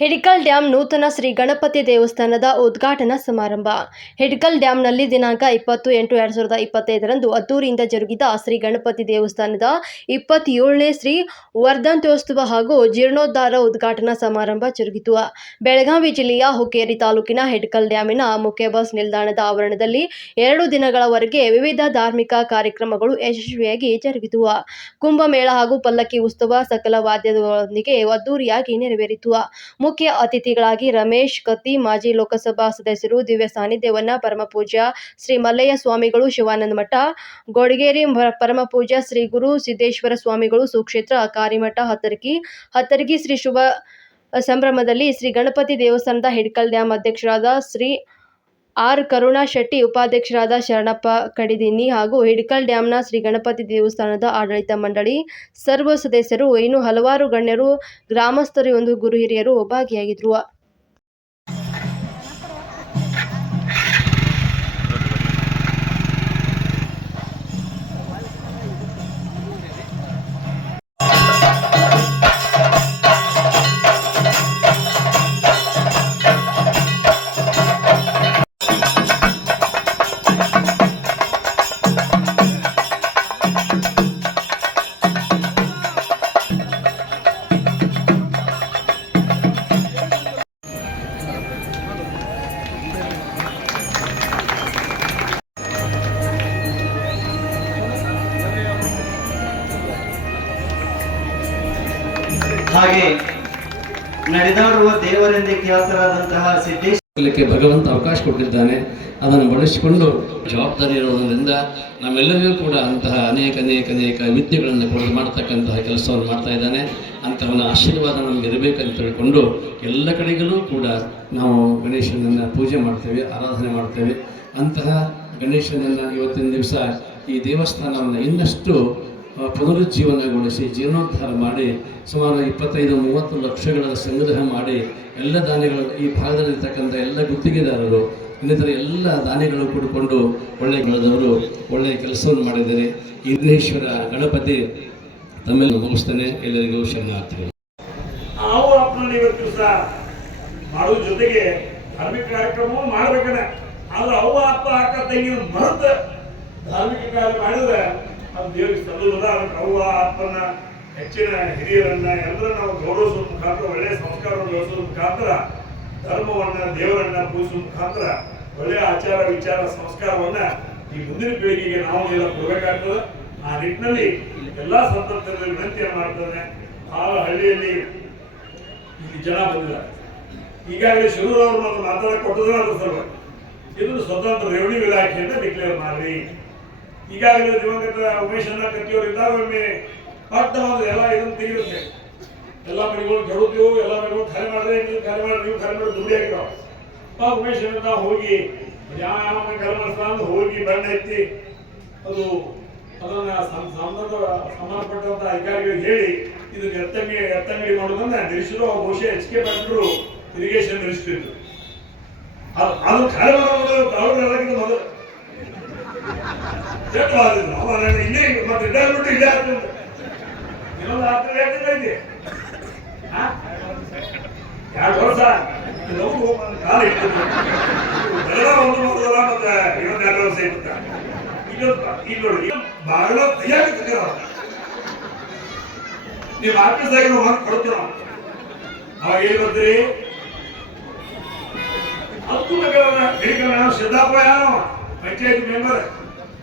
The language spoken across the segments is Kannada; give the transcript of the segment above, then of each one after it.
ಹಿಡ್ಕಲ್ ಡ್ಯಾಂ ನೂತನ ಶ್ರೀ ಗಣಪತಿ ದೇವಸ್ಥಾನದ ಉದ್ಘಾಟನಾ ಸಮಾರಂಭ. ಹೆಡಿಕಲ್ ಡ್ಯಾಂನಲ್ಲಿ ದಿನಾಂಕ ಇಪ್ಪತ್ತು ಎಂಟು ಎರಡು ಸಾವಿರದ ಇಪ್ಪತ್ತೈದರಂದು ಅದ್ದೂರಿಯಿಂದ ಜರುಗಿದ ಶ್ರೀ ಗಣಪತಿ ದೇವಸ್ಥಾನದ ಇಪ್ಪತ್ತೇಳನೇ ಶ್ರೀ ವರ್ಧಂತ್ಯೋತ್ಸವ ಹಾಗೂ ಜೀರ್ಣೋದ್ಧಾರ ಉದ್ಘಾಟನಾ ಸಮಾರಂಭ ಜರುಗಿತು. ಬೆಳಗಾವಿ ಜಿಲ್ಲೆಯ ಹುಕ್ಕೇರಿ ತಾಲೂಕಿನ ಹೆಡ್ಕಲ್ ಡ್ಯಾಮಿನ ಮುಖ್ಯ ಬಸ್ ನಿಲ್ದಾಣದ ಆವರಣದಲ್ಲಿ ಎರಡು ದಿನಗಳವರೆಗೆ ವಿವಿಧ ಧಾರ್ಮಿಕ ಕಾರ್ಯಕ್ರಮಗಳು ಯಶಸ್ವಿಯಾಗಿ ಜರುಗಿತು. ಕುಂಭಮೇಳ ಹಾಗೂ ಪಲ್ಲಕ್ಕಿ ಉತ್ಸವ ಸಕಲ ವಾದ್ಯಗಳೊಂದಿಗೆ ಅದ್ದೂರಿಯಾಗಿ ನೆರವೇರಿತು. ಮುಖ್ಯ ಅತಿಥಿಗಳಾಗಿ ರಮೇಶ್ ಕತ್ತಿ, ಮಾಜಿ ಲೋಕಸಭಾ ಸದಸ್ಯರು ದಿವ್ಯ ಸಾನ್ನಿಧ್ಯವನ್ನ ಪರಮಪೂಜ್ಯ ಶ್ರೀ ಮಲ್ಲಯ್ಯ ಸ್ವಾಮಿಗಳು ಶಿವಾನಂದ ಮಠ, ಗೊಡಗೇರಿ ಪರಮಪೂಜ್ಯ ಶ್ರೀ ಗುರು ಸಿದ್ದೇಶ್ವರ ಸ್ವಾಮಿಗಳು ಸುಕ್ಷೇತ್ರ ಕಾರಿಮಠ ಹತ್ತರಗಿ ಹತ್ತರಗಿ ಶ್ರೀ ಶುಭ ಸಂಭ್ರಮದಲ್ಲಿ ಶ್ರೀ ಗಣಪತಿ ದೇವಸ್ಥಾನದ ಹಿಡ್ಕಲ್ ಡ್ಯಾಂ ಅಧ್ಯಕ್ಷರಾದ ಶ್ರೀ ಆರ್ ಕರುಣಾ ಶೆಟ್ಟಿ ಉಪಾಧ್ಯಕ್ಷರಾದ ಶರಣಪ್ಪ ಕಡಿದಿನ್ನಿ ಹಾಗೂ ಹಿಡ್ಕಲ್ ಡ್ಯಾಂನ ಶ್ರೀ ಗಣಪತಿ ದೇವಸ್ಥಾನದ ಆಡಳಿತ ಮಂಡಳಿ ಸರ್ವ ಸದಸ್ಯರು, ಇನ್ನು ಹಲವಾರು ಗಣ್ಯರು, ಗ್ರಾಮಸ್ಥರು, ಒಂದು ಗುರು ಹಿರಿಯರು ಭಾಗಿಯಾಗಿದ್ರು ಹಾಗೆ ನಡೆದಾಡುವ ದೇವರೆಂದೇ ಖ್ಯಾತರಾದಂತಹ ಮಾಡಲಿಕ್ಕೆ ಭಗವಂತ ಅವಕಾಶ ಕೊಟ್ಟಿದ್ದಾನೆ. ಅದನ್ನು ಬಳಸಿಕೊಂಡು ಜವಾಬ್ದಾರಿ ಇರೋದರಿಂದ ನಮ್ಮೆಲ್ಲರಿಗೂ ಕೂಡ ಅಂತಹ ಅನೇಕ ಅನೇಕ ಅನೇಕ ವಿದ್ಯೆಗಳನ್ನು ಕೊಡಲು ಮಾಡ್ತಕ್ಕಂತಹ ಕೆಲಸವನ್ನು ಮಾಡ್ತಾ ಇದ್ದಾನೆ. ಅಂತವನ ಆಶೀರ್ವಾದ ನಮಗೆ ಇರಬೇಕಂತ ತಿಳ್ಕೊಂಡು ಎಲ್ಲ ಕಡೆಗಳೂ ಕೂಡ ನಾವು ಗಣೇಶನನ್ನು ಪೂಜೆ ಮಾಡ್ತೇವೆ, ಆರಾಧನೆ ಮಾಡ್ತೇವೆ. ಅಂತಹ ಗಣೇಶನನ್ನು ಇವತ್ತಿನ ದಿವಸ ಈ ದೇವಸ್ಥಾನವನ್ನು ಇನ್ನಷ್ಟು ಪುನರುಜ್ಜೀವನಗೊಳಿಸಿ ಜೀರ್ಣೋದ್ಧಾರ ಮಾಡಿ ಸುಮಾರು ಇಪ್ಪತ್ತೈದು, ಮೂವತ್ತು ಲಕ್ಷಗಳ ಸಂಗ್ರಹ ಮಾಡಿ ಎಲ್ಲ ದಾನಿಗಳು ಈ ಭಾಗದಲ್ಲಿರ್ತಕ್ಕಂಥ ಎಲ್ಲ ಗುತ್ತಿಗೆದಾರರು, ಇನ್ನಿತರ ಎಲ್ಲ ದಾನಿಗಳು ಕೂಡಿಕೊಂಡು ಒಳ್ಳೆಯ ಬೆಳೆದವರು ಒಳ್ಳೆಯ ಕೆಲಸವನ್ನು ಮಾಡಿದ್ದಾರೆ. ಇಂದ್ರೇಶ್ವರ ಗಣಪತಿ ತಮ್ಮೆಲ್ಲ ಮುಗಿಸ್ತಾನೆ ಎಲ್ಲರಿಗೂ ಶರಣಾರ್ಥಿಗಳು. ನಾವು ಅಪ್ಪನಲ್ಲಿ ಇವತ್ತು ಜೊತೆಗೆ ಧಾರ್ಮಿಕ ಕಾರ್ಯಕ್ರಮವೂ ಮಾಡ್ಬೇಕಣ್ಣ ಆದ್ರೆ ಅವ್ವ, ಅಪ್ಪ, ಅಕ್ಕ ತಂಗಿನ ಧಾರ್ಮಿಕ ಕಾರ್ಯ ಮಾಡಿದ್ರೆ ಅದು ದೇವರಿಗೆ ಸಲ್ಲುವುದ ಅವ್ವ, ಅಪ್ಪನ ಹೆಚ್ಚಿನ ಹಿರಿಯರನ್ನ ಎಲ್ಲರೂ ನಾವು ಗೌರವಿಸುವ ಮುಖಾಂತರ, ಒಳ್ಳೆಯ ಸಂಸ್ಕಾರವನ್ನು ಬೆಳೆಸುವ ಮುಖಾಂತರ, ಧರ್ಮವನ್ನ, ದೇವರನ್ನ ಪೂಜಿಸುವ ಮುಖಾಂತರ, ಒಳ್ಳೆಯ ಆಚಾರ ವಿಚಾರ ಸಂಸ್ಕಾರವನ್ನ ಈ ಮುಂದಿನ ಪೀಳಿಗೆಗೆ ನಾವು ಎಲ್ಲ ಕೊಡಬೇಕಾಗ್ತದೆ. ಆ ನಿಟ್ಟಿನಲ್ಲಿ ಎಲ್ಲಾ ಸಂತರ್ತರಲ್ಲಿ ವಿನಂತಿಯನ್ನು ಮಾಡ್ತಾರೆ ಆ ಹಳ್ಳಿಯಲ್ಲಿ ಇಲ್ಲಿ ಜನ ಬಂದಿದ್ದಾರೆ. ಈಗಾಗಲೇ ಶಿರೂರ್ ಅವರು ಮತ್ತು ಮಾತಾಡಕ್ಕೆ ಕೊಟ್ಟದ್ರೆ ಅದ್ರ ಸಲುವಾಗಿ. ಇದನ್ನು ಸ್ವತಂತ್ರ ರೆವಿನ್ಯೂ ಇಲಾಖೆಯಿಂದ ಡಿಕ್ಲೇರ್ ಮಾಡಿ. ಈಗಾಗಲೇ ದಿವಂಗತ ಉಮೇಶ್ ಅಣ್ಣ ಕತ್ತಿಯವರು ಇದ್ದಾಗ ಒಮ್ಮೆ. ಪಟ್ಟವಾದ ಎಲ್ಲ ಇದನ್ನು ತೆಗೆಯುತ್ತೆ. ಎಲ್ಲ ಮನೆಗಳು ಕೆಡುತ್ತೀವು ಎಲ್ಲ ಮನೆಗಳು ಖಾಲಿ ಮಾಡಿದ್ರೆ ನೀವು ಖಾಲಿ ಮಾಡಿ, ನೀವು ಖಾಲಿ ಮಾಡಿ ದುಡ್ಡು ಹಾಕಿರೋ ಆ ಉಮೇಶ್ ಅಣ್ಣ ಹೋಗಿ ಯಾವ ಖಾಲಿ ಮಾಡಿಸ್ತಾ ಹೋಗಿ ಬಣ್ಣ ಎತ್ತಿ ಅದು ಅದನ್ನ ಸಂಬಂಧ, ಸಂಬಂಧಪಟ್ಟಂತ ಅಧಿಕಾರಿಗಳಿಗೆ ಹೇಳಿ, ಇದು ಎತ್ತಂಗಿ, ಎತ್ತಂಗಡಿ ಮಾಡೋದನ್ನ ನಿಲ್ಲಿಸಿದ್ರು. ಅವ್ರು ಬಹುಶಃ ಎಚ್ ಕೆ ಪಾಟೀಲ್ರು ಇರಿಗೇಷನ್ ನಿಲ್ಲಿಸ್ತಿದ್ರು. ಅದು ಖಾಲಿ ಮಾಡೋದು, ಅವ್ರು ಮೊದಲು ಕೆಟ್ಟ ವಾದಿಲ್ಲ. ಅವ ನನ್ನ ಇಲ್ಲೇ ಮತ್ತೆ ರಿಟೈರ್ಮೆಂಟ್ ಇಲ್ಲೇ ಆಗ್ತದೆ ಇನ್ನೊಂದು ಹತ್ತು ಯಾಕೆ ಐತಿ? ಎರಡು ವರ್ಷ. ಲಘು ಕಾಲ ಒಂದು ನೀವು ನಾವು ನಾವು ಪಂಚಾಯತ್ ಮೆಂಬರ್.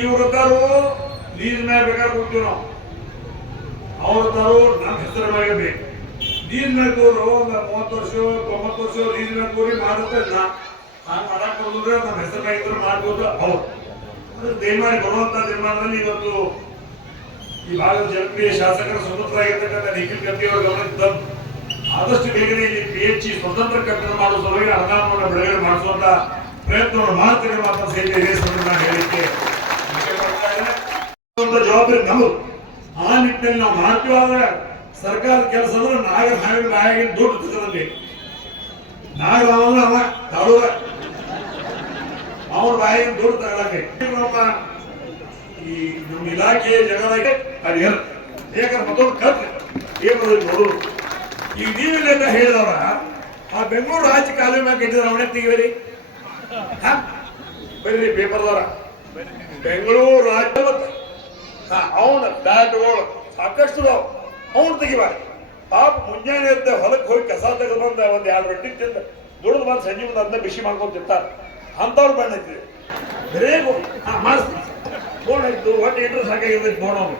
ಇವ್ರು ತಾರು ನೀರಿನ ಮ್ಯಾಗ ಬೇಕಾದ್ರೆ ಕೊಡ್ತೀವಿ ನಾವು. ಅವ್ರ ತರು ನಮ್ಮ ಹೆಸರ ಮ್ಯಾಗ ಬೇಕು. ಲೀಸ್ ಮ್ಯಾಗ ತೋರು ಒಂದು ಮೂವತ್ತು ವರ್ಷ, ತೊಂಬತ್ತು ವರ್ಷ ನೀರಿನ ಮ್ಯಾಗ ತೋರಿ ಮಾಡುತ್ತೆ ಇಲ್ಲ. ನಾನು ಮಾಡಕ್ ಬರೋದ್ರೆ ನಮ್ಮ ಹೆಸರು ಮ್ಯಾಗ ಇದ್ರೆ ಮಾಡ್ಬೋದು. ಅವ್ರು ದಯಮಾಡಿ ಬರುವಂತ ನಿರ್ಮಾಣದಲ್ಲಿ ಇವತ್ತು ಈ ಭಾಗದ ಜನಪ್ರಿಯ ಶಾಸಕರ ಸುಮುಖರಾಗಿರ್ತಕ್ಕಂಥ ನಿಖಿಲ್ ಕತ್ತಿ ಅವರ ಗಮನಕ್ಕೆ ಆದಷ್ಟು ಬೇಗನೆ ಹೆಚ್ಚಿ ಸ್ವತಂತ್ರ ಕಟ್ಟಡ ಮಾಡುವ ಸಲುವಾಗಿ ಅನುದಾನವನ್ನು ಬಿಡುಗಡೆ ಮಾಡಿಸುವಂತ ಪ್ರಯತ್ನವನ್ನು ಮಾಡ್ತೇವೆ ಮಾತ್ರ ಸೇರಿ ಹೇಳಿಕೆ ಇಚ್ಛೆ ಪಡ್ತಾ ಇದ್ದೇನೆ. ಒಂದು ಜವಾಬ್ದಾರಿ ನಮ್ಮದು ಆ ನಿಟ್ಟಿನಲ್ಲಿ ನಾವು ಮಾಡ್ತೀವಾದ್ರೆ ಸರ್ಕಾರದ ಕೆಲಸ ಅಂದ್ರೆ ನಾಗರ ಹಾವಿನ ಬಾಯಾಗಿನ ದುಡ್ಡು ತಗೊಂಡಿ ನಾಗರ ಅಂದ್ರೆ ಅವ ತಳುವ ಅವ್ರ ಈ ನಮ್ಮ ಇಲಾಖೆ ಜನರಿಗೆ ಅದು ಹೇಳ. ಯಾಕಂದ್ರೆ ಮತ್ತೊಂದು ಏನ್ ನೋಡು. ಈಗ ನೀವಿಲ್ಲ ಹೇಳಿದವ್ರ, ಆ ಬೆಂಗಳೂರು ರಾಜ್ಯ ಕಾಲುವೆ ಮ್ಯಾಗ ಇಟ್ಟಿದ್ರೆ ಅವನೇ ತೆಗಿಬೇರಿ ಬರ್ರಿ ಪೇಪರ್ದವ್ರ ಬೆಂಗಳೂರು ರಾಜ್ಯ ಅವನ ಬ್ಯಾಟ್ಗಳು ಸಾಕಷ್ಟು ಅವನು ತೆಗಿಬಾರ ಪಾಪ ಮುಂಜಾನೆ ಎದ್ದ ಹೊಲಕ್ಕೆ ಹೋಗಿ ಕಸ ತೆಗೆದು ಬಂದ ಒಂದ್ ಎರಡು ರೊಟ್ಟಿ ತಿಂದ, ದುಡಿದು ಬಂದು ಸಂಜೆ ಮುಂದೆ ಅದನ್ನ ಬಿಸಿ ಮಾಡ್ಕೊಂಡು ತಿಂತಾರೆ. ಅಂಥವ್ರು ಬಣ್ಣ ಬರೇ ಹೋಗಿ. ಮಾಡಿಸ್ತೀನಿ. ಫೋನ್ ಆಯ್ತು. ಒಟ್ಟು ಇಂಟ್ರೆಸ್ಟ್ ಸಾಕಾಗಿರ್ತೈತೆ ನೋಡೋನು.